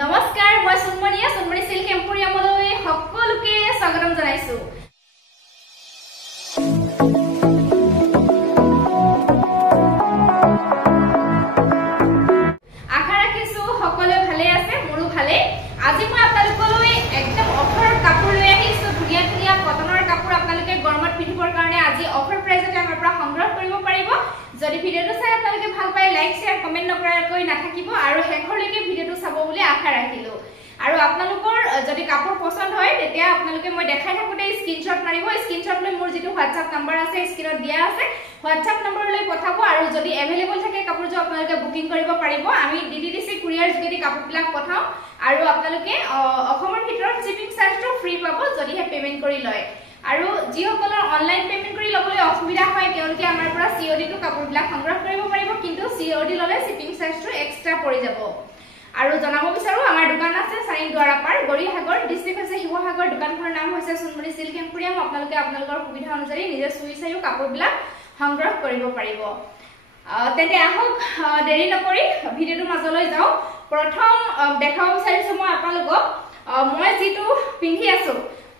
নমস্কাৰ মই সুনমণি সিল্ক এম্পোৰিয়ামলৈ সকলোকে স্বাগতম জনাইছো। আশা ৰাখিছো সকলোৱে ভালে আছে, মোৰো ভালে। আজি মই আপোনালোকলৈ একদম অফাৰ কাপোৰ লৈ আহিছো। ধুনীয়া ধুনীয়া কটনৰ কাপোৰ আপোনালোকে গৰমত পিন্ধিবৰ কাৰণে আজি অফাৰ প্ৰাইজতে আমাৰ পৰা সংগ্ৰহ কৰিব পাৰিব। যদি ভিডিওটো চাই আপোনালোকে ভাল পায় লাইক শেয়াৰ কমেন্ট নকৰাকৈ নাথাকিব আৰু শেষলৈকে ভিডিওটো চাব বুলি আশা ৰাখিলো। আৰু আপোনালোকৰ যদি কাপোৰ পছন্দ হয় তেতিয়া আপোনালোকে মই দেখাই থাকোতে স্ক্ৰিনশ্বট মাৰিব। স্ক্ৰিনশ্বট লৈ মোৰ যেটো WhatsApp নম্বৰ আছে স্ক্ৰিনত দিয়া আছে WhatsApp নম্বৰলৈ পঠাব আৰু যদি এভেইলেবল থাকে কাপোৰটো আপোনালোকে বুকিং কৰিব পাৰিব। আমি DDDC কুৰিয়াৰ যোগেদি কাপোৰবিলাক পঠাও আৰু আপোনালোকে অসমৰ ভিতৰত শিপিং চাৰ্জটো ফ্ৰী পাব যদিহে পেমেন্ট কৰি লয়। আৰু যিসকলৰ অনলাইন পেমেন্ট কৰি লবলৈ অসুবিধা হয় তেওঁলোকে আমাৰ পৰা COD টো কাপোৰবিলাক সংগ্ৰহ কৰিব পাৰিব, কিন্তু COD ললে শিপিং চাৰ্জটো এক্সট্ৰা পৰি যাব। আৰু জনাব বিচাৰো আমাৰ দোকান আছে চাৰিং দুৱাৰাপাৰ গৰিহাগৰ ডিস্ট্ৰিক্ট আছে শিৱসাগৰ। দোকানখনৰ নাম হৈছে সুনমণি সিল্ক এম্পোৰিয়াম। আপোনালোকে আপোনালোকৰ সুবিধা অনুযায়ী নিজে চুই চাইও কাপোৰবিলাক সংগ্ৰহ কৰিব পাৰিব। তেন্তে আহক দেৰি নকৰি ভিডিওটোৰ মাজলৈ যাও। প্ৰথম দেখাব বিচাৰিছো মই আপোনালোকক মই যেটো পিন্ধি আছো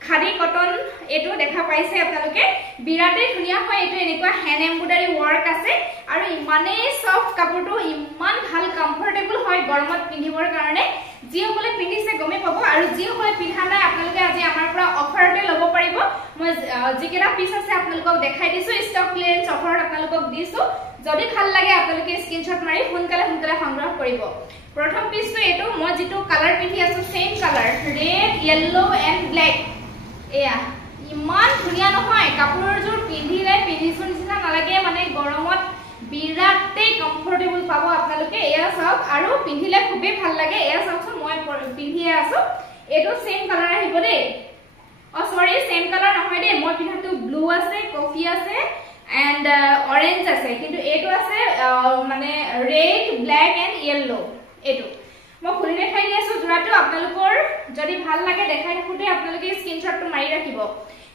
খাদি কটন, এটো দেখা পাইছে আপোনালোকে বিৰাটে ধুনিয়া হয়। এটো এনেকুৱা হ্যান্ড এমব্ৰয়ডাৰী ওয়াৰ্ক আছে আৰু ইমানে সফট কাপোৰটো, ইমান ভাল কমফৰ্টেবল হয় গৰমত পিন্ধিবৰ কাৰণে। যিসকলে পিন্ধিছে গমে পাব আৰু যিসকলে পিন্ধা নাই আপোনালোকে আজি আমাৰ পৰা অফাৰতে ল'ব পাৰিব। মই যিকেটা পিস আছে আপোনালোকক দেখাই দিছো, ষ্টক ক্লিয়াৰেন্স অফাৰত আপোনালোকক দিছো। যদি ভাল লাগে আপোনালোকে স্ক্ৰিনশ্বট মাৰি সোনকালে সংগ্ৰহ কৰিব। প্ৰথম পিসটো এটো মই যেটো কালাৰ পিন্ধি আছো same colour red yellow and black. এয়া ইমান ধুনিয়া নহয় কাপোৰৰ জোৰ পিন্ধিলে পিন্ধিছো নিচিনা নালাগে, মানে গৰমত বিৰাটে কমফৰ্টেবল পাব আপোনালোকে। এয়া চাওক আৰু পিন্ধিলে খুবেই ভাল লাগে। এয়া চাওকচোন মই পিন্ধিয়ে আছো, এটো সেম কালাৰ আহিব দেই। সৰি সেম কালাৰ নহয় দেই, মই পিন্ধাটো ব্লু আছে, কফি আছে এন্ড অৰেঞ্জ আছে, কিন্তু এটো আছে মানে ৰেড ব্ল্যাক এন্ড ইয়েলো। এটো মই খুলি দেখাই দি আছো জোৰাটো। আপোনালোকৰ যদি ভাল লাগে দেখাই থাকোতে আপোনালোকে স্ক্ৰিনশ্বটটো মাৰি ৰাখিব।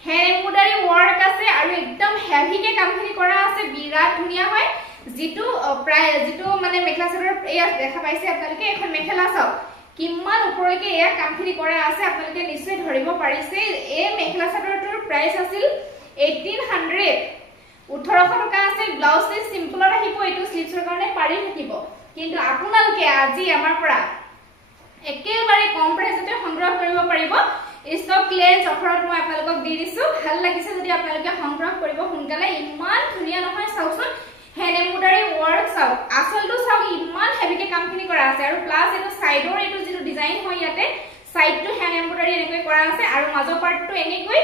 হ্যান্ড এমব্ৰয়ডাৰী ওয়াৰ্ক আছে আৰু একদম হেভিকে কামখিনি কৰা আছে, বিৰাট ধুনিয়া হয়। যেটো প্ৰায় যেটো মানে মেখেলা চাদৰ এয়া দেখা পাইছে আপোনালোকে, এখন মেখেলা চাওক কিমান ওপৰলৈকে এয়া কামখিনি কৰা আছে। আপোনালোকে নিশ্চয় ধৰিব পাৰিছে এই মেখেলা চাদৰটোৰ প্ৰাইস আছিল 1800, 1800 টকা আছিল। ব্লাউজ পিস সিম্পলত আহিব, এটো স্লিভছৰ কাৰণে পাৰি থাকিব। কিন্তু আপোনালোকে আজি আমাৰ পৰা একেবাৰে কম প্ৰাইসতে সংগ্ৰহ কৰিব পাৰিব। ষ্টক ক্লিয়াৰেন্স অফাৰত মই আপোনালোকক দি দিছো। ভাল লাগিছে যদি আপোনালোকে সংগ্ৰহ কৰিব সোনকালে। ইমান ধুনিয়া নহয় চাওকচোন, হ্যান্ড এমব্ৰয়ডাৰী ওয়াৰ্ক চাওক, আচলটো চাওক ইমান হেভিকে কামখিনি কৰা আছে। আৰু প্লাস এটো সাইডৰ এটো যেটো ডিজাইন হয় ইয়াতে সাইডটো হ্যান্ড এমব্ৰয়ডাৰী এনেকৈ কৰা আছে আৰু মাজৰ পাৰ্টটো এনেকৈ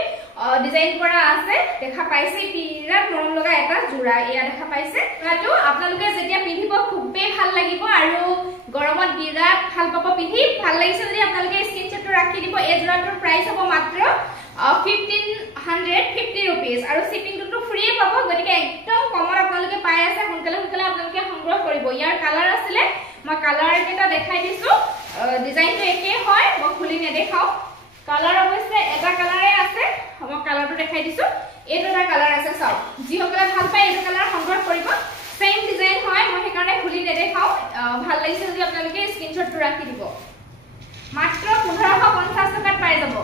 ডিজাইন কৰা আছে। দেখা পাইছে বিৰাট মৰম লগা এটা জোৰা এয়া দেখা পাইছে। এটো আপোনালোকে যেতিয়া পিন্ধিব খুবেই ভাল লাগিব আৰু গৰমত বিৰাট ভাল পাব পিন্ধি। ভাল লাগিছে যদি আপোনালোকে স্ক্ৰিনশ্বটটো ৰাখি দিব। এই জোৰাটোৰ প্ৰাইস হ'ব মাত্ৰ 1550 रुपीस আৰু শিপিংটো ফ্ৰী পাব। গতিকে একদম কমত আপোনালোকে পাই আছে। সোনকালে আপোনালোকে সংগ্ৰহ কৰিব। ইয়াৰ কালাৰ আছিলে মই কালাৰ এটা দেখাই দিছো, ডিজাইনটো একে হয়, মই খুলি নেদেখাও। কালাৰ অৱশ্যে এটা কালাৰে আছে, মই কালাৰটো দেখাই দিছো। এইটো এটা কালাৰ আছে চাওক, যিসকলে ভাল পায় এইটো কালাৰ সংগ্ৰহ কৰিব। সেম ডিজাইন হয়, মই সেইকাৰণে খুলি নেদেখাও। ভাল লাগিছে যদি আপোনালোকে স্ক্ৰিনশ্বটটো ৰাখি দিব। মাত্ৰ 1550 টকাত পাই যাব।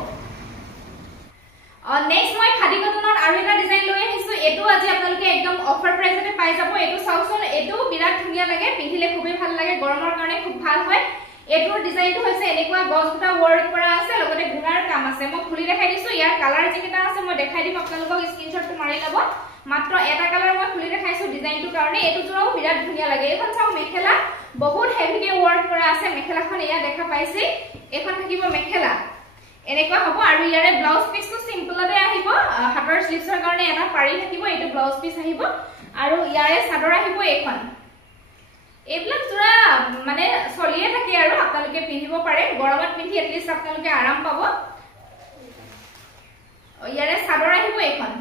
নেক্সট মই খাদি কটনত আৰু এটা ডিজাইন লৈ আহিছো। এটো আজি আপোনালোকে একদম অফাৰ প্ৰাইসতে পাই যাব। এটো চাওকচোন, এটো বিৰাট ধুনিয়া লাগে, পিন্ধিলে খুবেই ভাল লাগে, গৰমৰ কাৰণে খুব ভাল হয়। এটোৰ ডিজাইনটো হৈছে এনেকুৱা গছগুটা ওয়াৰ্ক কৰা আছে, লগতে গুণাৰ কাম আছে। মই খুলি দেখাই দিছো। ইয়াৰ কালাৰ যিকেটা আছে মই দেখাই দিম আপোনালোকক, স্ক্ৰিনশ্বটটো মাৰি ল'ব। মাত্ৰ এটা কালাৰ মই খুলি দেখাইছো ডিজাইনটোৰ কাৰণে। এটো জোৰাও বিৰাট ধুনিয়া লাগে। এখন চাও মেখেলা বহুত হেভিকে ওয়াৰ্ক কৰা আছে। মেখেলাখন এয়া দেখা পাইছে, এখন থাকিব মেখেলা এনেকুৱা হ'ব আৰু ইয়াৰে ব্লাউজ পিসটো সিম্পলতে আহিব। হাতৰ স্লিভছৰ কাৰণে এটা পাৰি থাকিব, এটো ব্লাউজ পিস আহিব আৰু ইয়াৰে চাদৰ আহিব এখন। এইবিলাক জোৰা মানে চলিয়ে থাকে আৰু আপোনালোকে পিন্ধিব পাৰে। গৰমত পিন্ধি এটলিষ্ট আপোনালোকে আৰাম পাব। ইয়াৰে চাদৰ আহিব এখন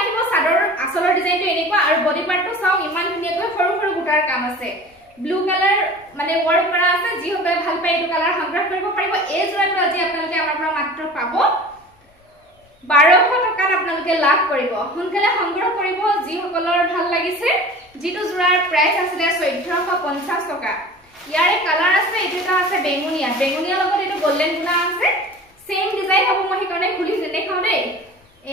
আহিব চাদৰ আচলৰ ডিজাইনটো এনেকুৱা আৰু বডি পাৰ্টটো চাওক ইমান ধুনিয়াকৈ সৰু সৰু বুটাৰ কাম আছে। ব্লু কালাৰ মানে ওয়াৰ্ক কৰা আছে। যিসকলে ভাল পায় এইটো কালাৰ সংগ্ৰহ কৰিব পাৰিব। এই জোৰাটো আজি আপোনালোকে আমাৰ পৰা মাত্ৰ পাব 1200 টকাত আপোনালোকে লাভ কৰিব। সোনকালে সংগ্ৰহ কৰিব যিসকলৰ ভাল লাগিছে। যেটো জোৰাৰ প্ৰাইস আছিল 1450 টকা, ইয়াৰে কালাৰ আছে এটা আছে বেঙুনিয়া লগত এটো গোল্ডেন গুনা আছে সেম ডিজাইন হ'ব মই হিকনে খুলি দেখাও দেই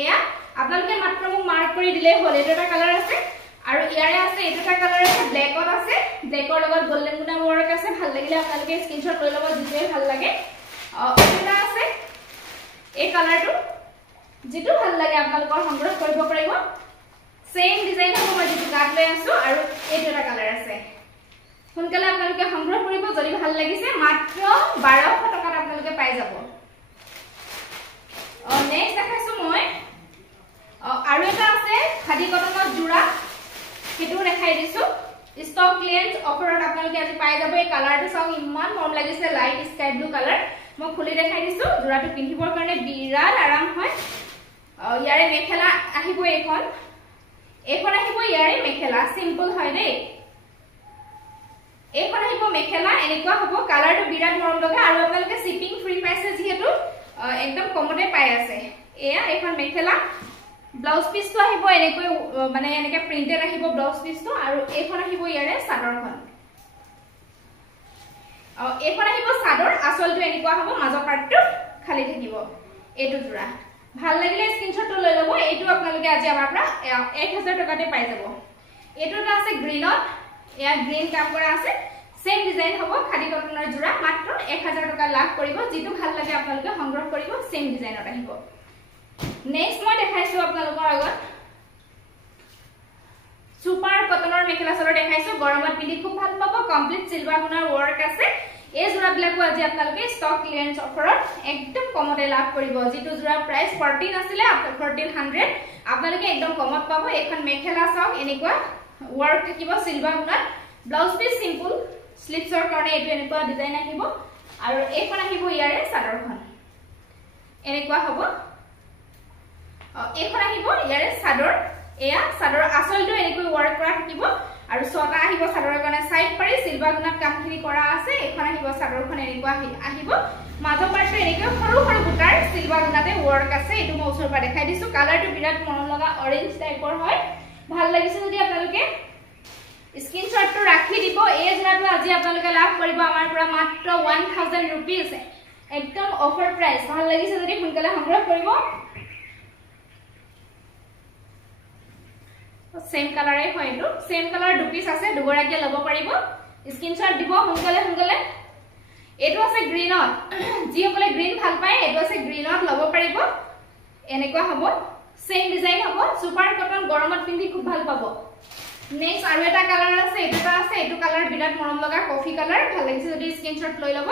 এয়া আপোনালোকে মাত্ৰ মোক মাৰ্ক কৰি দিলে হ'ল এটা কালাৰ আছে আৰু ইয়াৰে আছে এটা কালাৰ আছে ব্ল্যাকত আছে ব্ল্যাকৰ লগত গোল্ডেন গুনা ওয়াৰ্ক আছে ভাল লাগিলে আপোনালোকে স্ক্ৰিনশ্বট লৈ ল'ব যিটোৱে ভাল লাগে এটা আছে এই কালাৰটো যেটো ভাল লাগে আপোনালোকৰ সংগ্ৰহ কৰিব পাৰিব সেম ডিজাইন হ'ব মই যেটো কাট লৈ আছো আৰু এটা কালাৰ আছে সোনকালে আপোনালোকে সংগ্ৰহ কৰিব যদি ভাল লাগিছে মাত্ৰ 1200 টকাত আপোনালোকে পাই যাব নেক্সট দেখাইছো মই আৰু এটা আছে খাদি কটনৰ জোৰা হেতু দেখাই দিছো স্টক ক্লিয়াৰেন্স অফাৰত আপোনালোকে আজি পাই যাব এই কালাৰটো চাও ইমান মৰম লাগিছে লাইট স্কাই ব্লু কালাৰ মই খুলি দেখাই দিছো জোৰাটো পিন্ধিবৰ কাৰণে বিৰাট আৰাম হয় ইয়াৰে মেখেলা আহিব এখন আহিব ইয়াৰে মেখেলা সিম্পল হয় দেই এখন আহিব মেখেলা এনেকুৱা হ'ব কালাৰটো বিৰাট মৰম লগা আৰু আপোনালোকে শিপিং ফ্ৰী পাইছে যেহেতু একদম কমতে পাই আছে এয়া এখন মেখেলা ব্লাউজ পিসটো আহিব এনেকৈ মানে এনেকে প্ৰিন্টেড আহিব ব্লাউজ পিসটো আৰু এখন আহিব ইয়াৰে চাদৰখন এখন আহিব চাদৰ আসলটো এনেকুৱা হ'ব মাজৰ পাৰ্টটো খালি থাকিব এটো জোৰা ভাল লাগিলে স্ক্ৰিনশ্বটটো লৈ ল'ব এটো আপোনালোকে আজি আমাৰ পৰা 1000 টকাতে পাই যাব এটোটা আছে গ্ৰীনত এয়া গ্ৰীন কাম কৰা আছে সেম ডিজাইন হ'ব খাদি কটনৰ জোৰা মাত্ৰ 1000 টকা লাভ কৰিব যেটো ভাল লাগে আপোনালোকে সংগ্ৰহ কৰিব সেম ডিজাইনত আহিব নেক্সট মই দেখাইছো আপোনালোকৰ আগত সুপাৰ কটনৰ মেখেলা চাদৰ দেখাইছো গৰমত পিন্ধি খুব ভাল পাব কমপ্লিট সিলভাৰ গুণৰ ওয়াৰ্ক আছে এই জোৰা বিলাকো আজি আপোনালোকে স্টক ক্লিয়াৰেন্স অফাৰত একদম কমতে লাভ কৰিব যেটো জোৰা প্ৰাইস 14 আছিল 1400 আপোনালোকে একদম কমত পাব এখন মেখেলা চাওক এনেকুৱা ওয়াৰ্ক থাকিব সিলভাৰ গুণত ব্লাউজ পিস সিম্পল স্লিভছৰ কাৰণে এটো এনেকুৱা ডিজাইন আহিব আৰু এখন আহিব ইয়াৰে চাদৰখন এনেকুৱা হ'ব এখন আহিব ইয়াৰে চাদৰ এয়া চাদৰ আসলটো এনেকৈ ওয়াৰ্ক কৰা থাকিব আৰু ছটা আহিব চাদৰৰ কাৰণে সাইড পাৰি সিলভাৰ গুণত কামখিনি কৰা আছে এখন আহিব চাদৰখন এনেকুৱা আহিব মাজৰ পাৰ্টটো এনেকৈ সৰু সৰু বুটাৰ সিলভাৰ গুণতে ওয়াৰ্ক আছে এটো মই ওচৰৰ পৰা দেখাই দিছো কালাৰটো বিৰাট মৰম লগা অৰেঞ্জ টাইপৰ হয় ভাল লাগিছে যদি আপোনালোকে স্ক্ৰিনশ্বটটো ৰাখি দিব এই জোৰাটো আজি আপোনালোকে লাভ কৰিব আমাৰ পৰা মাত্ৰ 1000 रुपीस একদম অফাৰ প্ৰাইস ভাল লাগিছে যদি সোনকালে সংগ্ৰহ কৰিব সেম কালাৰে হয় এটো সেম কালাৰ দু পিস আছে দুগৰাকীয়ে ল'ব পাৰিব স্ক্ৰিনশ্বট দিব সোনকালে এটো আছে গ্ৰীনত যিসকলে গ্ৰীন ভাল পায় এটো আছে গ্ৰীনত ল'ব পাৰিব এনেকুৱা হ'ব সেম ডিজাইন হ'ব সুপাৰ কটন গৰমত পিন্ধি খুব ভাল পাব নেক্সট আৰু এটা কালাৰ আছে এটো কালাৰ বিৰাট মৰম লগা কফি কালাৰ ভাল লাগিছে যদি স্ক্ৰিনশ্বট লৈ ল'ব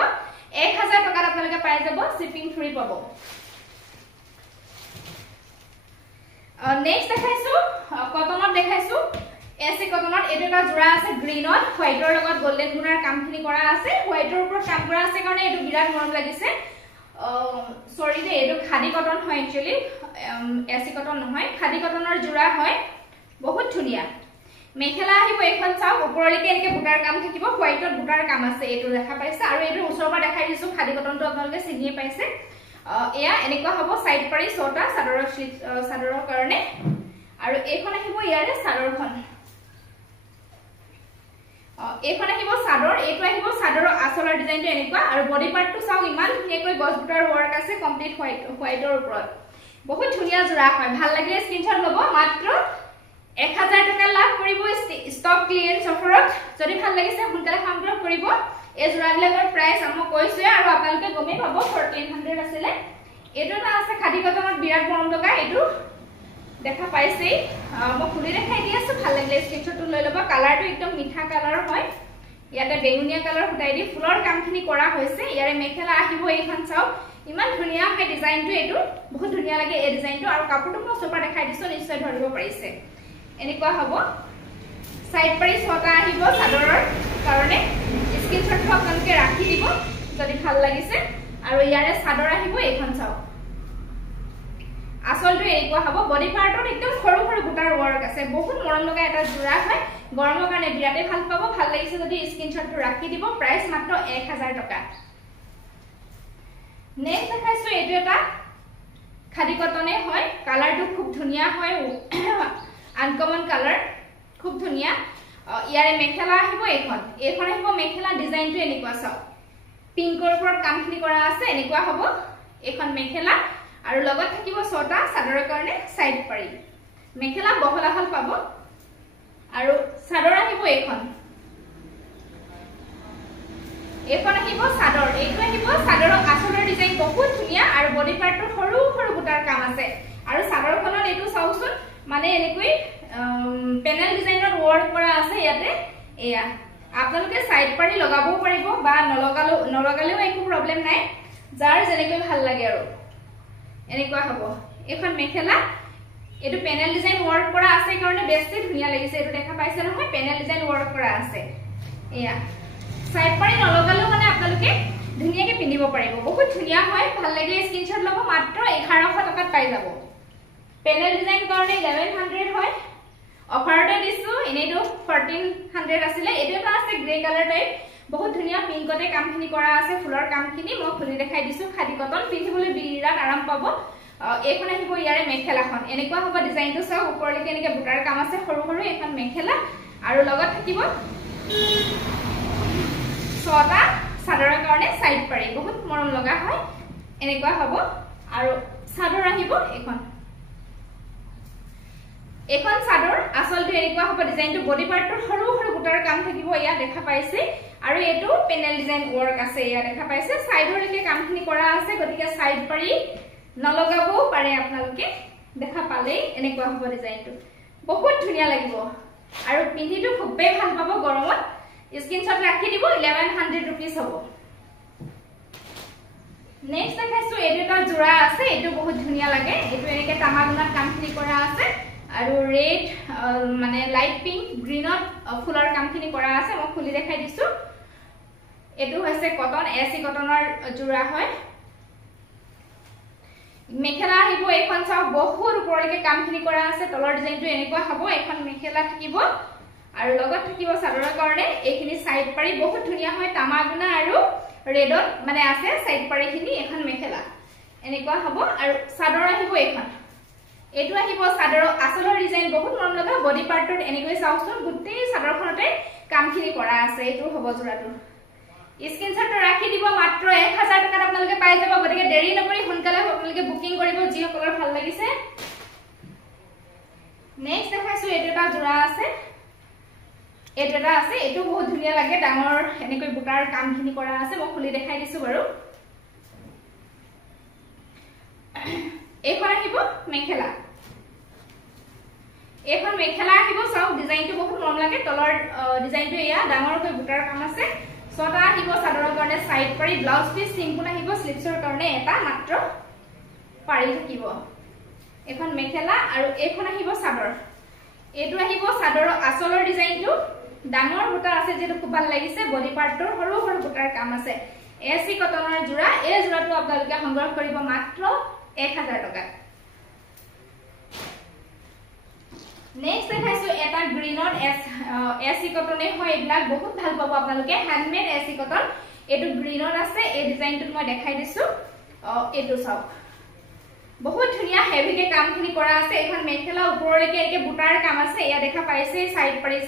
1000 টকাত আপোনালোকে পাই যাব শিপিং ফ্ৰী পাব নেক্সট দেখাইছো কটনত দেখাইছো এসি কটনত এটা জোৰা আছে গ্ৰীনত হোৱাইটৰ লগত গোল্ডেন গুণৰ কামখিনি কৰা আছে হোৱাইটৰ ওপৰত কাম কৰা আছে কাৰণে এটো বিৰাট মৰম লাগিছে সৰি দে এটো খাদি কটন হয় একচুয়ালি এসি কটন নহয় খাদি কটনৰ জোৰা হয় বহুত ধুনিয়া মেখেলা আহিব এখন চাও ওপৰলৈকে এনেকে বুটাৰ কাম থাকিব হোৱাইটত বুটাৰ কাম আছে এটো দেখা পাইছে আৰু এটো ওচৰৰ পৰা দেখাই দিছো খাদি কটনটো আপোনালোকে চিনিয়ে পাইছে এয়া এনেকুৱা হ'ব সাইড পাৰি ছটা চাদৰৰ কাৰণে আৰু এখন আহিব ইয়াৰে চাদৰখন এখন আহিব চাদৰ এটো আহিব চাদৰৰ আসলৰ ডিজাইনটো এনেকুৱা আৰু বডি পাৰ্টটো চাও ইমান ধুনিয়াকৈ গছ বুটাৰ ওয়াৰ্ক আছে কমপ্লিট হোৱাইটৰ ওপৰত বহুত ধুনিয়া জোৰা হয় ভাল লাগিলে স্ক্ৰিনশ্বট ল'ব মাত্ৰ 1000 টকা লাভ কৰিব স্টক ক্লিয়াৰেন্স অফাৰত যদি ভাল লাগিছে সোনকালে সংগ্ৰহ কৰিব এই জোৰাবিলাকৰ প্ৰাইস আমি কৈছো আৰু আপোনালোকে গমে পাব 1400 আছিল এটোটা আছে খাদি কটনত বিৰাট মৰম লগা এটো দেখা পাইছে মই খুলি দেখাই দি আছো ভাল লাগিলে স্ক্ৰিনশ্বটটো লৈ ল'ব কালাৰটো একদম মিঠা কালাৰ হয় ইয়াতে বেঙুনিয়া কালাৰ ফুটাই দি ফুলৰ কামখিনি কৰা হৈছে ইয়াৰে মেখেলা আহিব এইখন চাও ইমান ধুনিয়া হয় ডিজাইনটো এটো বহুত ধুনিয়া লাগে এই ডিজাইনটো আৰু কাপোৰটো মই ছপা দেখাই দিছো নিশ্চয় ধৰিব পাৰিছে এনেকুৱা হ'ব সাইড পাৰি ছটা আহিব চাদৰৰ কাৰণে স্ক্ৰিনশ্বটটো আপোনালোকে ৰাখি দিব যদি ভাল লাগিছে আৰু ইয়াৰে চাদৰ আহিব এইখন চাও আসলটো এনেকুৱা হ'ব বডি পাৰ্টত একদম সৰু সৰু বুটাৰ ওয়াৰ্ক আছে বহুত মৰম লগা এটা জোৰা হয় গৰমৰ কাৰণে বিৰাটে ভাল পাব ভাল লাগিছে যদি স্ক্ৰিনশ্বটটো ৰাখি দিব প্ৰাইস মাত্ৰ 1000 টকা নেক্সট দেখাইছো এটো এটা খাদি কটনে হয় কালাৰটো খুব ধুনিয়া হয় আনকমন কালাৰ খুব ধুনিয়া ইয়াৰে মেখেলা আহিব এইখন আহিব মেখেলা ডিজাইনটো এনেকুৱা চাওক পিংকৰ ওপৰত কামখিনি কৰা আছে এনেকুৱা হ'ব এইখন মেখেলা আৰু লগত থাকিব ছটা চাদৰৰ কাৰণে সাইড পাৰি মেখেলা বহলা হল পাব আৰু চাদৰ আহিব এইখন আহিব চাদৰ এইটো আহিব চাদৰৰ আচলৰ ডিজাইন বহুত ধুনিয়া আৰু বডি পাৰ্টৰ সৰু সৰু বুটাৰ কাম আছে আৰু চাদৰখনত এইটো চাওচোন মানে এনেকৈ পেনেল ডিজাইনৰ ওয়াৰ্ক কৰা আছে ইয়াতে এয়া আপোনালোকে সাইড পাৰি লগাবও পাৰিব বা নলগালেও একো প্ৰবলেম নাই যাৰ যেনেকৈ ভাল লাগে আৰু এনেকুৱা হ'ব এখন মেখেলা এটো পেনেল ডিজাইন ওয়াৰ্ক কৰা আছে কাৰণে বেছি ধুনিয়া লাগিছে এটো দেখা পাইছে নহয় পেনেল ডিজাইন ওয়াৰ্ক কৰা আছে এয়া সাইড পাৰি নলগালেও মানে আপোনালোকে ধুনিয়াকে পিন্ধিব পাৰিব বহুত ধুনিয়া হয় ভাল লাগে স্ক্ৰিনশ্বট ল'ব মাত্ৰ 1100 টকাত পাই যাব পেনেল ডিজাইন কাৰণে 1100 হয় অফাৰতে দিছো এনেটো 1400 আছিল এটো এটা আছে গ্ৰে কালাৰ টাইপ বহুত ধুনিয়া পিংকতে কামখিনি কৰা আছে ফুলৰ কামখিনি মই খুলি দেখাই দিছো খাদি কটন পিন্ধিবলৈ বিৰাট আৰাম পাব এইখন আহিব ইয়াৰে মেখেলাখন এনেকুৱা হ'ব ডিজাইনটো চাও ওপৰলৈকে এনেকে বুটাৰ কাম আছে সৰু সৰু এখন মেখেলা আৰু লগত থাকিব ছটা চাদৰৰ কাৰণে সাইড পাৰি বহুত মৰম লগা হয় এনেকুৱা হ'ব আৰু চাদৰ আহিব এখন চাদৰ আসলটো এনেকুৱা হ'ব ডিজাইনটো বডি পাৰ্টৰ সৰু সৰু বুটাৰ কাম থাকিব ইয়া দেখা পাইছে আৰু এটো পেনেল ডিজাইন ওয়াৰ্ক আছে ইয়া দেখা পাইছে সাইডৰলৈকে কামখিনি কৰা আছে গতিকে সাইড পাৰি নলগাবও পাৰে আপোনালোকে দেখা পালে এনেকুৱা হ'ব ডিজাইনটো বহুত ধুনিয়া লাগিব আৰু পিন্ধিটো খুবেই ভাল পাব গৰমত স্ক্ৰিনশট ৰাখি দিব 1100 रुपीस হ'ব নেক্সট দেখাইছো এটা জোড়া আছে এটো বহুত ধুনিয়া লাগে এটো এনেকে তামাগুনাত কামখিনি কৰা আছে আৰু ৰেড মানে লাইট পিংক গ্ৰীনত ফুলৰ কামখিনি কৰা আছে মই খুলি দেখাই দিছো এটো হৈছে কটন এসি কটনৰ জোড়া হয় মেখেলা আহিব এখন চাও বহুত ওপৰলৈকে কামখিনি কৰা আছে তলৰ ডিজাইনটো এনেকুৱা হ'ব এখন মেখেলা থাকিব আৰু লগত থাকিব চাদৰৰ কাৰণে এইখিনি সাইড পাৰি বহুত ধুনিয়া হয় তামাগুনা আৰু ৰেডত মানে আছে সাইড পাৰিখিনি এখন মেখেলা এনেকুৱা হ'ব আৰু চাদৰ আহিব এখন এটো আহিব চাদৰৰ আচলৰ ডিজাইন বহুত মৰম লগা বডি পাৰ্টত এনেকৈ চাওচোন গোটেই চাদৰখনতে কামখিনি কৰা আছে এটো হ'ব জোৰাটো স্ক্ৰিনশট ৰাখি দিব মাত্ৰ 1000 টকাত আপোনালোকে পাই যাব গতিকে দেৰি নকৰি সোনকালে আপোনালোকে বুকিং কৰিব যি কলৰ ভাল লাগিছে নেক্সট দেখাইছো এটা জোৰা আছে এটা আছে এটো বহুত ধুনিয়া লাগে ডাঙৰ এনেকৈ বুটাৰ কামখিনি কৰা আছে মই খুলি দেখাই দিছো বাৰু এখন আহিব মেখেলা এখন মেখেলা আহিব চাও ডিজাইনটো বহুত মৰম লাগে তলৰ ডিজাইনটো এয়া ডাঙৰকৈ বুটাৰ কাম আছে ছটা আহিব চাদৰৰ কাৰণে সাইড পাৰি ব্লাউজ পিস সিম্পল আহিব স্লিপছৰ কাৰণে এটা মাত্ৰ পাৰি থাকিব এখন মেখেলা আৰু এখন আহিব চাদৰ এটো আহিব চাদৰৰ আচলৰ ডিজাইনটো ডাঙৰ বুটাৰ আছে যেটো খুব ভাল লাগিছে বডি পাৰ্টৰ সৰু সৰু বুটাৰ কাম আছে এসি কটনৰ জোড়া এই জোড়াটো আপোনালোকে সংগ্ৰহ কৰিব মাত্ৰ 1000 টকা নেক্সট দেখাইছো এটা গ্ৰীনত এসি কটনে হয় এইবিলাক বহুত ভাল পাব আপোনালোকে হ্যান্ডমেড এসি কটন এটো গ্ৰীনত আছে এই ডিজাইনটো মই দেখাই দিছো এটো চাওক বহুত ধুনিয়া হেভিকে কামখিনি কৰা আছে এখন মেখেলা ওপৰলৈকে একে বুটাৰ কাম আছে ইয়া দেখা পাইছে সাইড পাৰি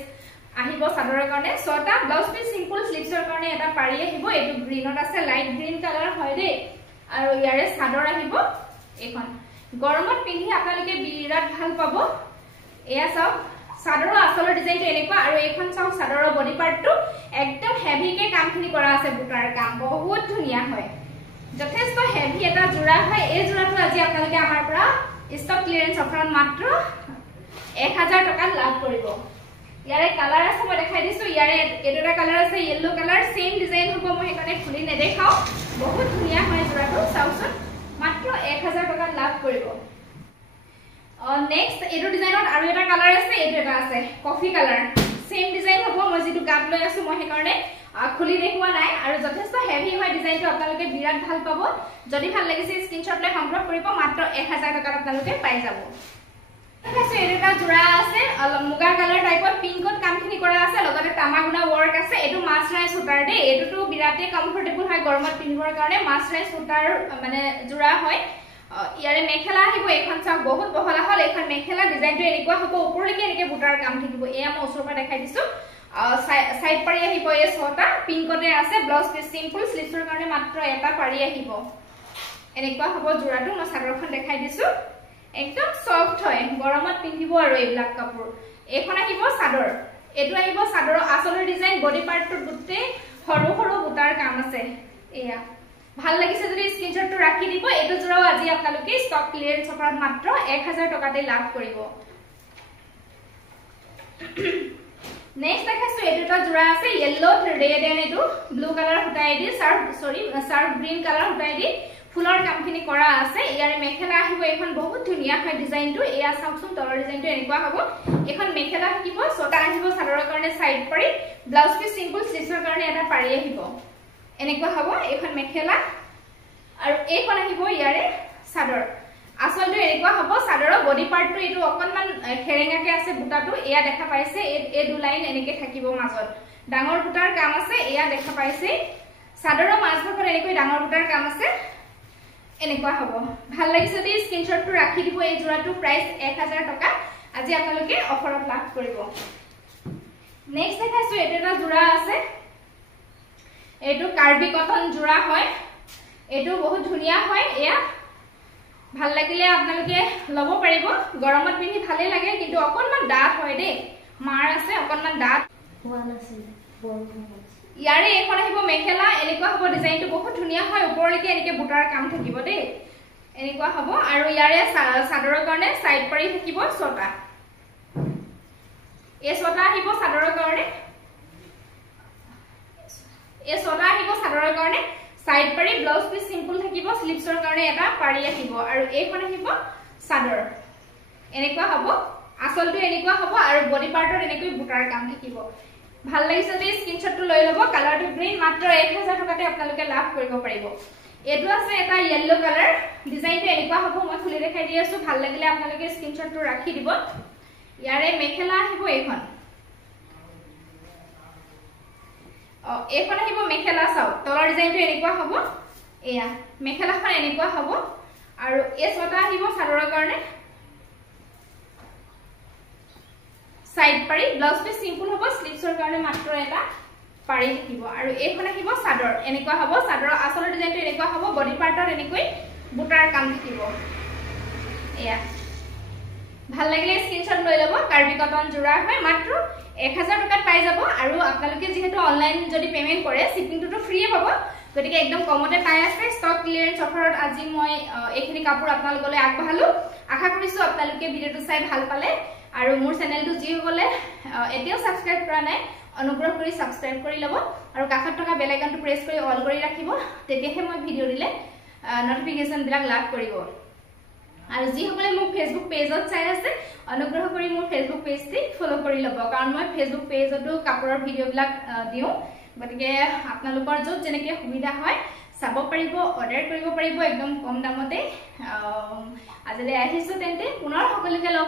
আহিব চাদৰৰ কাৰণে ছটা ব্লাউজ পিস সিম্পল স্লিপছৰ কাৰণে এটা পাৰি আহিব এটো গ্ৰীনত আছে লাইট গ্ৰীন কালাৰ হয় দে আৰু ইয়াৰে চাদৰ আহিব এখন গৰমত পিন্ধি আপোনালোকে বিৰাট ভাল পাব এয়া চাওক চাদৰৰ আচলৰ ডিজাইনটো এনেকুৱা আৰু এখন চাওক চাদৰৰ বডি পাৰ্টটো একদম হেভিকে কামখিনি কৰা আছে বুটাৰ কাম বহুত ধুনিয়া হয় যথেষ্ট হেভি এটা জোড়া হয় এই জোড়াটো আজি আপোনালোকে আমাৰ পৰা ষ্টক ক্লিয়াৰেন্স অফাৰত মাত্ৰ 1000 টকাত লাভ কৰিব ইয়াৰে কালাৰ আছে মই দেখাই দিছো ইয়াৰে এটা কালাৰ আছে ইয়েলো কালাৰ সেম ডিজাইন হ'ব মই এখানে খুলি নেদেখাও বহুত ধুনিয়া হয় জোড়াটো চাওচোন মাত্ৰ 1000 টকাত লাভ কৰিব নেক্সট এটো ডিজাইনত আৰু এটা কালাৰ আছে এটো এটা আছে কফি কালাৰ সেম ডিজাইন হ'ব মই যেটো গাত লৈ আছো মই হেকাৰণে খুলি দেখুৱা নাই আৰু যথেষ্ট হেভি হয় ডিজাইনটো আপোনালোকে বিৰাট ভাল পাব যদি ভাল লাগিছে স্ক্ৰিনশ্বট লৈ সংগ্ৰহ কৰিব মাত্ৰ 1000 টকাত আপোনালোকে পাই যাব দেখাইছো এটা জোড়া আছে মুগা কালাৰ টাইপত পিংকত কামখিনি কৰা আছে লগতে তামাগুনা ওয়াৰ্ক আছে এটো মাছৰাই সুতাৰ দে এটোটো বিৰাটে কমফৰ্টেবল হয় গৰমত পিন্ধিবৰ কাৰণে মাছৰাই সুতাৰ মানে জোড়া হয় ইয়াৰে মেখেলা আহিব এখন চাওক বহুত বহলা হল এখন মেখেলা ডিজাইনটো এনেকুৱা হ'ব ওপৰলৈকে এনেকে বুটাৰ কাম থাকিব এয়া মই ওচৰৰ পৰা দেখাই দিছো সাইড পাৰি আহিব এই ছটা পিংকতে আছে ব্লাউজ পিস সিম্পল স্লিভছৰ কাৰণে মাত্ৰ এটা পাৰি আহিব এনেকুৱা হ'ব জোৰাটো মই চাদৰখন দেখাই দিছো একদম সফট হয় গৰমত পিন্ধিব আৰু এইবিলাক কাপোৰ এখন আহিব চাদৰ এটো আহিব চাদৰৰ আচলৰ ডিজাইন বডি পাৰ্টটো গুটে সৰু সৰু বুটাৰ কাম আছে এয়া ভাল লাগিছে যদি স্ক্ৰিনশ্বটটো ৰাখি দিব এটো জোৰাও আজি আপোনালোকে ষ্টক ক্লিয়াৰেন্স অফাৰত মাত্ৰ 1000 টকাতে লাভ কৰিব নেক্সট দেখাছো এটোটা জোৰা আছে ইয়েলো ৰেড এন্ড এটো ব্লু কালাৰ হটাই দি সাৰ্ফ গ্ৰীন কালাৰ হটাই দি ফুলৰ কামখিনি কৰা আছে ইয়াৰে মেখেলা আহিব এখন বহুত ধুনিয়া হয় ডিজাইনটো এয়া চাওকচোন তলৰ ডিজাইনটো এনেকুৱা হ'ব এখন মেখেলা থাকিব ছটা আহিব চাদৰৰ কাৰণে সাইড পাৰি ব্লাউজ পিস সিম্পল স্লিভছৰ কাৰণে এটা পাৰি আহিব এনেকুৱা হ'ব এখন মেখেলা আৰু এইখন আহিব ইয়াৰে চাদৰ আসলটো এনেকুৱা হ'ব চাদৰৰ বডি পাৰ্টটো এটো অকনমান খেৰেঙাকে আছে বুটাটো এয়া দেখা পাইছে এই দু লাইন এনেকে থাকিব মাজত ডাঙৰ বুটাৰ কাম আছে এয়া দেখা পাইছে চাদৰৰ মাজভাগত এনেকৈ ডাঙৰ বুটাৰ কাম আছে এনেকুৱা হ'ব ভাল লাগিছে যদি স্ক্ৰিনশ্বটটো ৰাখি দিব এই জোৰাটো প্ৰাইস 1000 টকা আজি আপোনালোকে অফাৰত লাভ কৰিব নেক্সট দেখাইছো এটা জোৰা আছে এটো কাৰ্বি কটন জোৰা হয় এটো বহুত ধুনিয়া হয় এয়া ভাল লাগিলে আপোনালোকে লব পাৰিব গৰমত পিন্ধি ভালে লাগে কিন্তু অকনমান ডাঠ হয় দে মাৰ আছে অকনমান ডাঠ হোৱা নাছিল ইয়াৰে এখন আহিব মেখেলা এনেকুৱা হ'ব ডিজাইনটো বহুত ধুনিয়া হয় ওপৰলৈকে এনেকে বুটাৰ কাম থাকিব দে এনেকুৱা হ'ব আৰু ইয়াৰে চাদৰৰ কাৰণে সাইড পাৰি থাকিব ছটা এই ছটা আহিব চাদৰৰ কাৰণে সাইড পাৰি ব্লাউজ পিস সিম্পল থাকিব স্লিভছৰ কাৰণে এটা পাৰি আহিব আৰু এইখন আহিব চাদৰ এনেকুৱা হ'ব আসলটো এনেকুৱা হ'ব আৰু বডি পাৰ্টৰ এনেকৈ বুটাৰ কাম থাকিব ভাল লাগিছে যদি স্ক্ৰিনশ্বটটো লৈ লব কালাৰটো গ্ৰীন মাত্ৰ 1000 টকাতে আপোনালোকে লাভ কৰিব পাৰিব এটো আছে এটা ইয়েলো কালাৰ ডিজাইনটো এনেকুৱা হ'ব মই খুলি দেখাই দি আছো ভাল লাগিলে আপোনালোকে স্ক্ৰিনশ্বটটো ৰাখি দিব ইয়াৰে মেখেলা আহিব এইখন এইখন আহিব মেখেলা চাও তলৰ ডিজাইনটো এনেকুৱা হ'ব এয়া মেখেলাখন এনেকুৱা হ'ব আৰু এই ছটা আহিব চাদৰৰ কাৰণে সাইড পাৰি ব্লাউজ পিস সিম্পল হ'ব স্লিভছৰ কাৰণে মাত্ৰ এটা পাৰি থাকিব আৰু এইখন আহিব চাদৰ এনেকুৱা হ'ব চাদৰৰ আচলৰ ডিজাইনটো এনেকুৱা হ'ব বডি পাৰ্টৰ এনেকৈ বুটাৰ কাম থাকিব এয়া ভাল লাগিলে স্ক্ৰিনশ্বট লৈ লব কাৰ্বি কটন জোৰা হয় মাত্ৰ 1000 টকাত পাই যাব আৰু আপোনালোকে যেহেতু অনলাইন যদি পেমেন্ট কৰে শিপিংটো ফ্ৰীয়ে পাব গতিকে একদম কমতে পাই আছে ষ্টক ক্লিয়াৰেন্স অফাৰত আজি মই এইখিনি কাপোৰ আপোনালোকলৈ আগবঢ়ালো আশা কৰিছো আপোনালোকে ভিডিওটো চাই ভাল পালে আৰু মোৰ চেনেলটো যি হলে এতিয়াও সাবস্ক্ৰাইব কৰা নাই অনুগ্ৰহ কৰি সাবস্ক্ৰাইব কৰি লব আৰু কাষত থকা বেল আইকনটো প্ৰেছ কৰি অল কৰি ৰাখিব তেতিয়াহে মই ভিডিও দিলে নটিফিকেশন বিলাক লাভ কৰিব আৰু যি সকলে মোৰ ফেসবুক পেজত চাই আছে অনুগ্ৰহ কৰি মোৰ ফেসবুক পেজটি ফলো কৰি লব কাৰণ মই ফেসবুক পেজতো কাপোৰৰ ভিডিও বিলাক দিও গতিকে আপোনালোকৰ যত যেনেকে সুবিধা হয় চাব পাৰিব অৰ্ডাৰ কৰিব পাৰিব একদম কম দামতে আজিলৈ আহিছো তেন্তে পুনৰ সকলোকে লগ